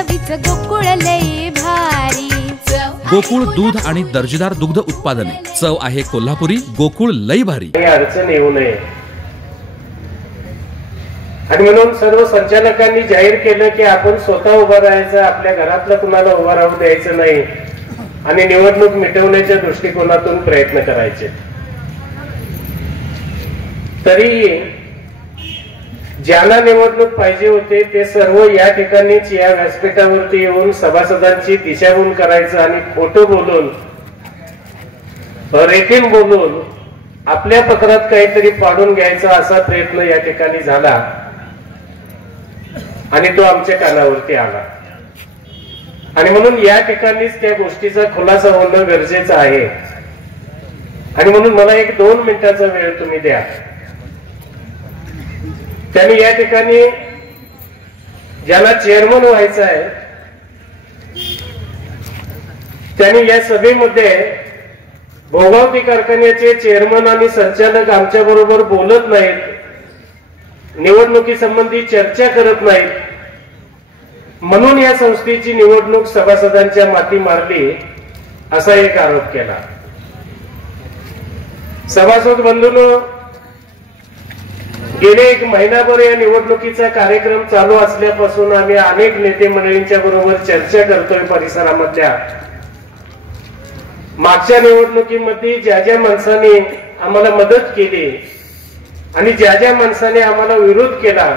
चवीच गोकुळ लई भारी। गोकुळ दूध आणि दर्जेदार दुग्ध उत्पादने, चव आहे कोल्हापुरी, गोकुळ लई भारी। अडचण येऊ नये आणि म्हणून सर्व संचालकांनी जाहीर केलं की आपण स्वतः उभा राहायचं, आपल्या घरातलं कुणाला उभा राहू द्यायचं नाही आणि निवडणूक मिटवण्याच्या दृष्टिकोनातून प्रयत्न करायचे। तरी ज्यांना निवडणूक पाहिजे होते ते सर्व या ठिकाणीच या व्यासपीठावरती येऊन सभासदांची दिशाभूल करायचं आणि खोटं बोलून रेटीन बोलून आपल्या पत्रात काहीतरी पाडून घ्यायचा असा प्रयत्न या ठिकाणी झाला आणि तो आमच्या कानावरती आला आणि म्हणून या ठिकाणीच त्या गोष्टीचा खुलासा होणं गरजेचं आहे आणि म्हणून मला 1-2 मिनिटाचा वेळ तुम्ही द्या। त्यांनी या ठिकाणी ज्यांना चेअरमन व्हायचं आहे त्यांनी या सभेमध्ये भोगावती कारखान्याचे चेअरमन आणि संचालक आमच्या बरोबर बोलत नाहीत, निवडणुकी संबंधी चर्चा करत नाहीत, म्हणून या संस्थेची निवडणूक सभासदांच्या माती मारली असा एक आरोप केला। सभासद बंधूंनो, गेले 1 महिनाभर या निवडणुकीचा कार्यक्रम चालू असल्यापासून आम्ही अनेक नेते मंडळींच्या बरोबर चर्चा करतोय परिसरामधल्या। मागच्या निवडणुकीमध्ये ज्या ज्या माणसांनी आम्हाला मदत केली आणि ज्या ज्या माणसाने आम्हाला विरोध केला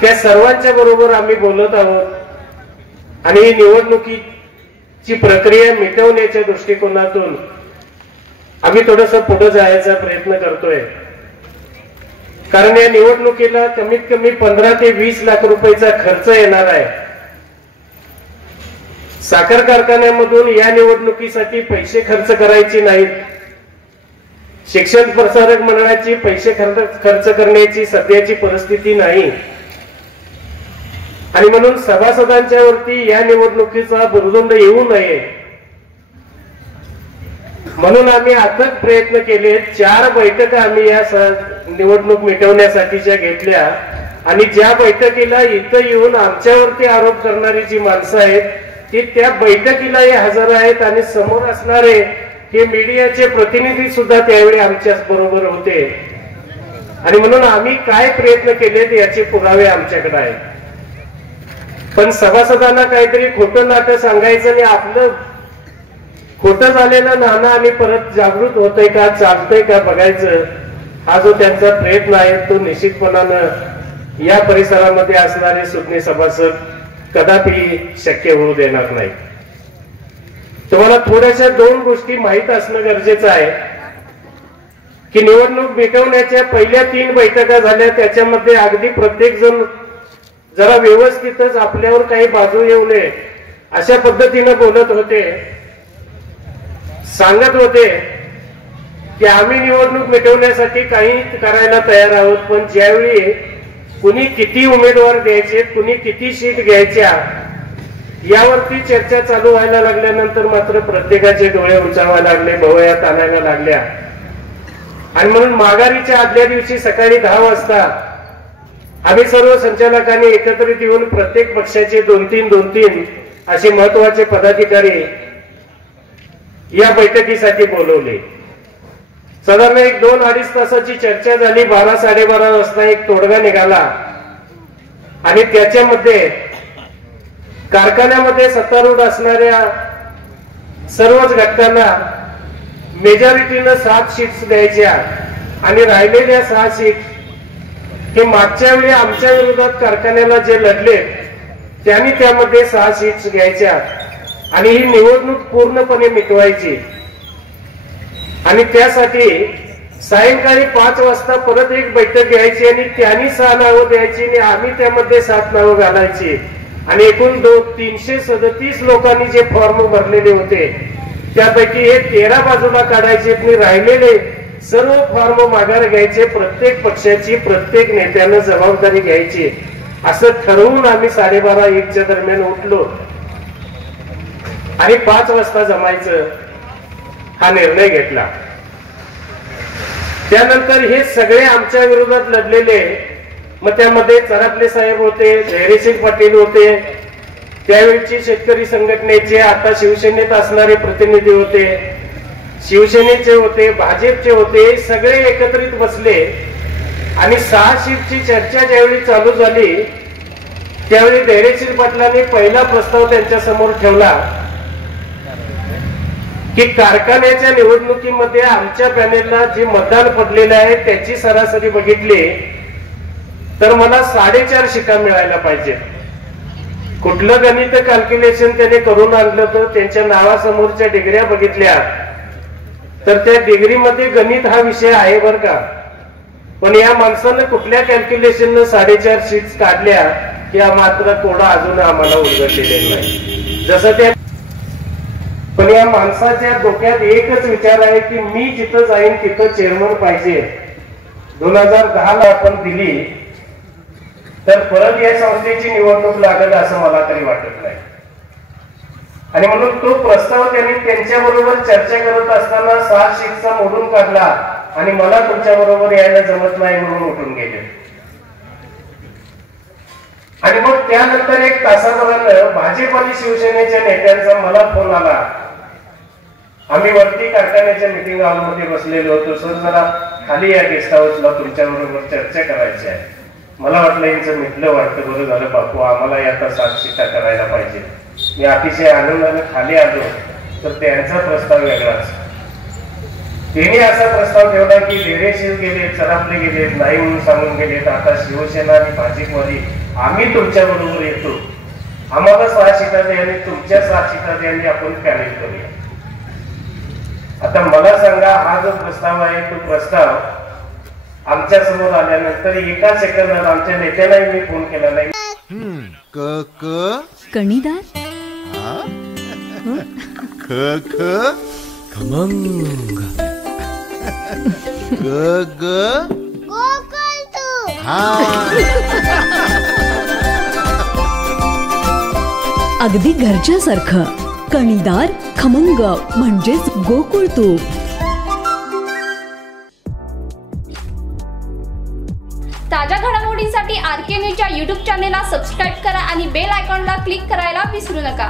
त्या सर्वांच्या बरोबर आम्ही बोलत आहोत आणि ही निवडणुकीची प्रक्रिया मिटवण्याच्या दृष्टिकोनातून आम्ही थोडंसं पुढे जायचा प्रयत्न करतोय। कारण या निवडणुकीला कमीत कमी 15 ते 20 लाख रुपयाचा खर्च येणार आहे। साखर कारखान्यामधून या निवडणुकीसाठी पैसे खर्च करायचे नाहीत, शिक्षण प्रसारक मंडळाची पैसे खर्च करण्याची सध्याची परिस्थिती नाही आणि म्हणून सभासदांच्या वरती या निवडणुकीचा भुर्दंड येऊ नये म्हणून आम्ही अथक प्रयत्न केले। 4 बैठका आम्ही या निवडणूक मिटवण्यासाठीच्या घेतल्या आणि ज्या बैठकीला इथं येऊन आमच्यावरती आरोप करणारी जी माणसं आहेत ती त्या बैठकीलाही हजर आहेत आणि समोर असणारे हे मीडियाचे प्रतिनिधी सुद्धा त्यावेळी आमच्या बरोबर होते आणि म्हणून आम्ही काय प्रयत्न केलेत याचे पुरावे आमच्याकडे आहेत। पण सभासदांना काहीतरी खोटं नाटं सांगायचं आणि आपलं खोटं झालेलं नाणं आणि परत जागृत होतंय का, चालतंय का बघायचं, हा जो त्यांचा प्रयत्न आहे तो निश्चितपणानं या परिसरामध्ये असणारे सुज्ञ सभासद कदापि शक्य होऊ देणार नाही। तुम्हाला थोड्याशा 2 गोष्टी माहित असणं गरजेचं आहे की निवडणूक मिटवण्याच्या पहिल्या 3 बैठका झाल्या त्याच्यामध्ये अगदी प्रत्येक जण जरा व्यवस्थितच आपल्यावर काही बाजू येऊ नये अशा पद्धतीने बोलत होते, सांगत होते की आम्ही निवडणूक मिटवण्यासाठी काही करायला तयार आहोत, पण ज्यावेळी कुणी किती उमेदवार द्यायचे, कुणी किती सीट घ्यायच्या यावरती चर्चा चालू व्हायला लागल्यानंतर मात्र प्रत्येकाचे डोळे उंचावायला लागले, भवयात आणायला लागल्या आणि म्हणून माघारीच्या आदल्या दिवशी सकाळी 10 वाजता आम्ही सर्व संचालकांनी एकत्रित येऊन प्रत्येक पक्षाचे 2-3 असे महत्वाचे पदाधिकारी या बैठकीसाठी बोलवले। साधारण 1-2-2.5 तासाची चर्चा झाली। 12-12:30 वाजता एक तोडगा निघाला आणि त्याच्यामध्ये कारखान्यामध्ये सत्तारूढ असणाऱ्या सर्वच घटकांना मेजॉरिटीनं 7 सीट्स द्यायच्या आणि राहिलेल्या 6 सीट हे मागच्या वेळी आमच्या विरोधात कारखान्याला जे लढले त्यांनी त्यामध्ये 6 सीट्स घ्यायच्या आणि ही निवडणूक पूर्णपणे मिटवायची आणि त्यासाठी सायंकाळी 5 वाजता परत एक बैठक घ्यायची आणि त्यांनी 6 नावं द्यायची आणि आम्ही त्यामध्ये 7 नावं घालायची आणि एकूण 337 लोकांनी जे फॉर्म भरलेले होते त्यापैकी हे 13 बाजूला काढायचे आणि राहिलेले सर्व फॉर्म माघार घ्यायचे। प्रत्येक पक्षाची प्रत्येक नेत्यानं जबाबदारी घ्यायची असं ठरवून आम्ही 12:30-1च्या दरम्यान उठलो आणि 5 वाजता जमायचं हा निर्णय घेतला। त्यानंतर हे सगळे आमच्या विरोधात लढलेले, मग त्यामध्ये चरापले साहेब होते, धैर्यशील पाटील होते, त्यावेळची शेतकरी संघटनेचे आता शिवसेनेत असणारे प्रतिनिधी होते, शिवसेनेचे होते, भाजपचे होते, सगळे एकत्रित बसले आणि 6 शिफ्टची चर्चा ज्यावेळी चालू झाली त्यावेळी धैर्यशील पाटलांनी पहिला प्रस्ताव त्यांच्या समोर ठेवला की कारखान्याच्या निवडणुकीमध्ये आमच्या पॅनेलला जे मतदान पडलेलं आहे त्याची सरासरी बघितली तर मला 4.5 शीटा मिळायला पाहिजे. कुठलं गणित कॅल्क्युलेशन त्याने करून आणलं तर त्यांच्या नावासमोरच्या डिग्र्या बघितल्या तर त्या डिग्रीमध्ये गणित हा विषय आहे बरं का, पण या माणसानं कुठल्या कॅल्क्युलेशननं 4.5 शीट्स काढल्या की मात्र कोडा अजून आम्हाला उलगडलेले नाही. जसं त्या पण या माणसाच्या डोक्यात एकच विचार आहे की मी जिथं जाईन तिथं चेअरमन पाहिजे. 2010ला आपण दिली तर परत या संस्थेची निवडणूक लागत असं मला तरी वाटत नाही. आणि म्हणून तो प्रस्ताव त्यांनी त्यांच्या बरोबर चर्चा करत असताना 6 शीटचा मोडून काढला आणि मला तुमच्या बरोबर यायला जमत नाही म्हणून उठून गेले. आणि मग त्यानंतर 1 तासाभरानं भाजप आणि शिवसेनेच्या नेत्यांचा मला फोन आला. आम्ही वरती कारखान्याच्या मीटिंग हॉलमध्ये बसलेलो होतो. सर जरा खाली या गेस्ट हाऊसला तुमच्या बरोबर चर्चा करायची आहे. मला वाटलं यांचं मिटलं वाटतं, बरं झालं बापू आम्हाला आता 7 शीटा करायला पाहिजे. मी अतिशय आनंदाने खाली आलो तर त्यांचा प्रस्ताव वेगळाच. त्यांनी असा प्रस्ताव ठेवला की धैर्यशील गेले, चरापले गेले, नाही म्हणून सांगून गेलेत, आता शिवसेना आणि भाजपवादी आम्ही तुमच्या बरोबर येतो, आम्हाला 6 शीटा द्या आणि तुमच्या 6 शीटा द्या आणि आपण पॅनेल करूया. आता मला सांगा हा जो प्रस्ताव आहे तो प्रस्ताव आमच्या समोर आल्यानंतर 1 सेकंदात आमच्या नेत्यालाही मी फोन केला नाही. कणीदार खमंग अगदी घरच्यासारखं कणीदार खमंग म्हणजेच गोकुळ तूप. ताज्या घडामोडींसाठी RK न्यूजच्या YouTube चॅनेलला सबस्क्राईब करा आणि बेल आयकॉनला क्लिक करायला विसरू नका.